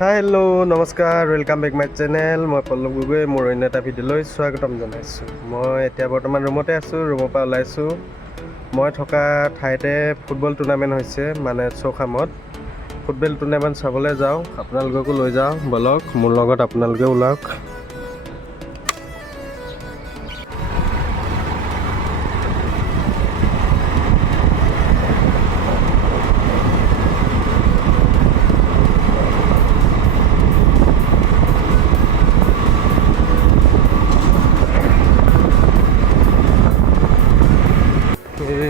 Hello' নমস্কাৰ, welcome back my channel. মই পল্লৱ গগৈ, মোৰ অন্য এটা ভিডিঅ'লৈ স্বাগতম জনাইছোঁ। মই এতিয়া বৰ্তমান ৰুমতে আছোঁ, ৰুমৰ পৰা ওলাইছোঁ। মই থকা ঠাইতে ফুটবল টুৰ্ণামেণ্ট হৈছে, মানে চৌখামত ফুটবল টুৰ্ণামেণ্ট চাবলৈ যাওঁ। আপোনালোককো লৈ যাওঁ, ব'লক মোৰ লগত আপোনালোকেও ওলাওক।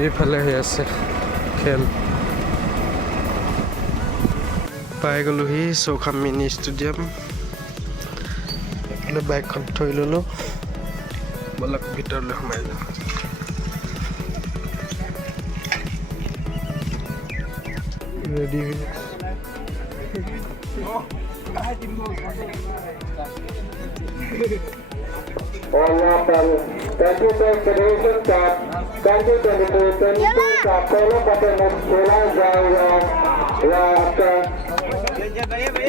এইফালে হৈ আছে খেল। পাই গ'লোহি চৌখাম মিনি ষ্টেডিয়াম। এইফালে বাইকখন থৈ ল'লোঁ, ব'লক ভিতৰলৈ সোমাই যাওঁ। ৰেডি হৈ Federation Cup 2022 का पहला परफॉर्मेंस खेला जाएगा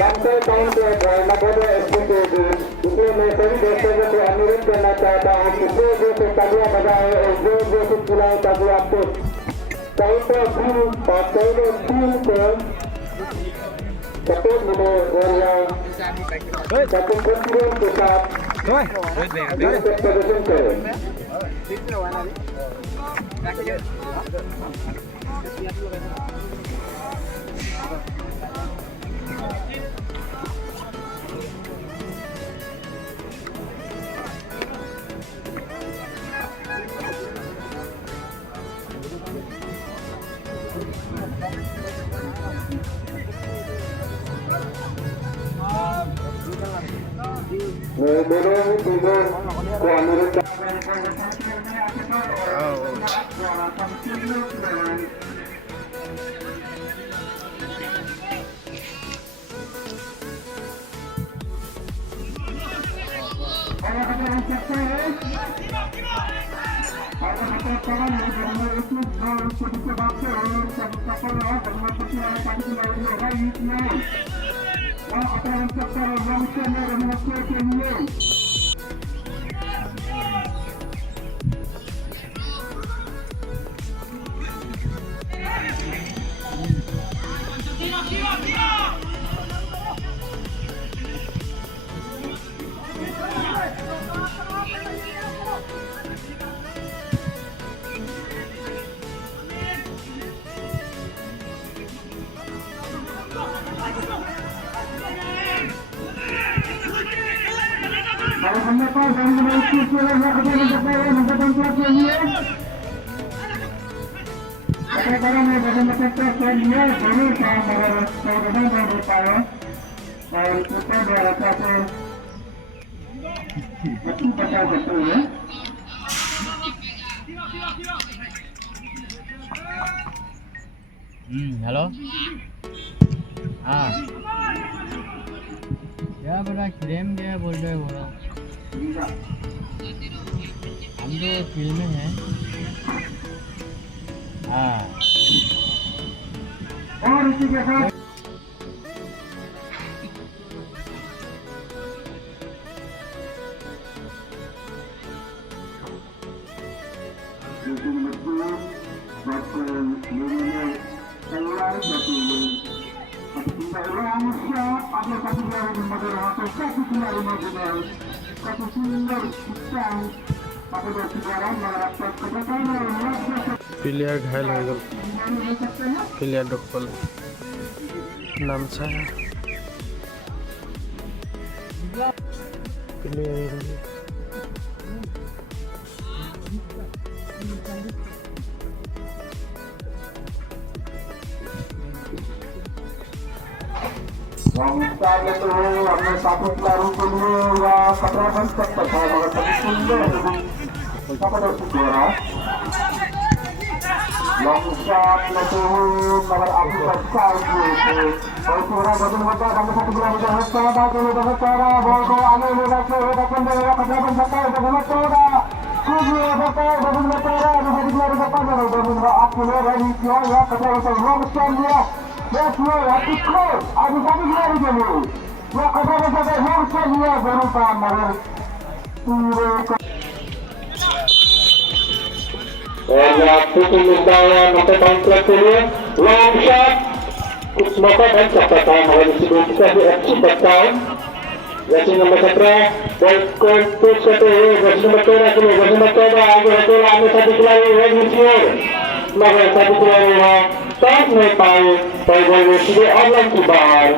लंबे टाइम से नवोदय स्कूल के बीच। इसलिए मैं सभी दर्शकों से अनुरोध करना चाहता हूँ कि जो से तालियां बजाएं और जो से खिलाएं, ताकि आपको कई तो टीम और कई टीम को सपोर्ट मिले और कॉन्फिडेंस के साथ प्रदर्शन करें। मेरे टीमों को अनुरोध हेलो हाँ क्या बोला फ्रेम क्या बोल रहे हो बोला हम तो फील्ड में हैं हाँ और इसी के साथ প্লেয়াৰ ঘাইল হৈ গ'ল, প্লেয়াৰ দুখ পালে, নামচা প্লেয়াৰ अपने साथी खिलाड़ियों के लिए 17 रन तक था, मगर सभी सुंदर जबरदस्ती दे रहा है। लॉन्ग शॉट लेते हुए मगर अभी तक साइड में और पूरा बदल होता है। बंद साथी खिलाड़ी जो है चौड़ा के लिए बहुत चौड़ा बॉल को आने में रखे हुए बचन देगा, खतरा बन सकता है, बहुत चौड़ा खूब होता है, बदल में चौड़ा साथी खिलाड़ी का पास है, बदल का आपके लिए रेडी किया या खतरा होता है, लॉन्ग शॉट लिया, लेट्स गो, अभी साथी खिलाड़ी के लिए या खबर से हम से लिया गुरु का मगर पूरे और ये आपको तो मिलता है मौका काउंट करते हुए लॉन्ग शॉट कुछ मौका बन सकता था मगर इसी बेटी का भी अच्छी बच्चा है जैसे नंबर 17 बॉल को पुश करते हुए जैसे नंबर 13 के लिए जैसे नंबर 14 आगे होते हुए आगे साथी खिलाड़ी है नीचे मगर साथी खिलाड़ी है टॉप नहीं पाए पर बॉल में सीधे ऑनलाइन की बाहर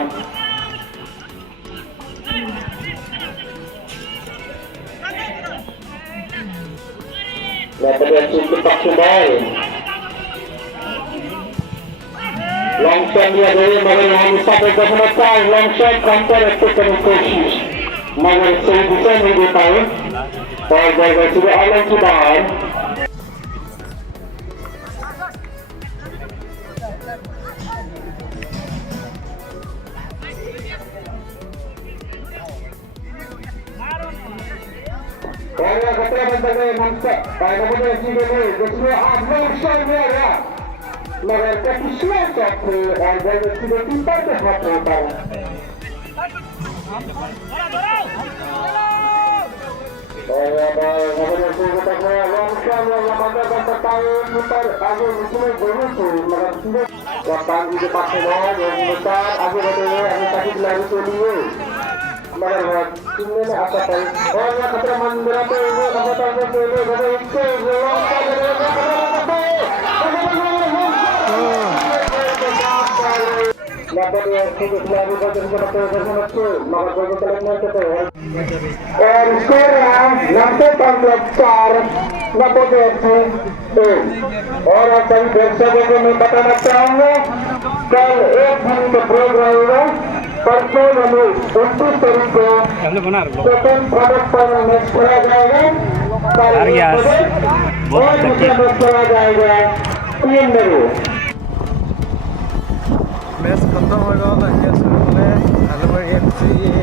dapat yang cukup maksimal. Long shot dia dari maka yang sampai ke selesai long shot counter attack करने की कोशिश मगर सही दिशा नहीं दे पाए और बॉल सीधे ऑनलाइन की बाहर और खतरा बन सकता है मंच नंबर 80 के लिए जिसमें आगे शॉट दिया गया मगर कैपिशनल शॉट थे और बॉल सीधे कीपर के हाथ में आता है और नंबर 80 को तक में लॉन्ग शॉट में लंबा कर सकता है कीपर आगे निकले दोनों से मगर सीधे कप्तान जी के पास में बॉल और मुस्तार आगे बढ़ते हुए अपने साथी खिलाड़ी के लिए मगर टीम ने आता है और यह खतरा मंदिरा पे वो लगातार करते हुए बड़े इसके लॉन्ग शॉट और स्कोर है 90.4 और सभी दर्शकों को मैं बताना चाहूंगा कल 1 दिन का प्रोग्राम रहेगा परसों 29 तारीख को सेकंड प्रोडक्ट पर मैच खेला जाएगा और दूसरा मैच खेला जाएगा 3 में मैच खत्म हो गया आलुबारी FC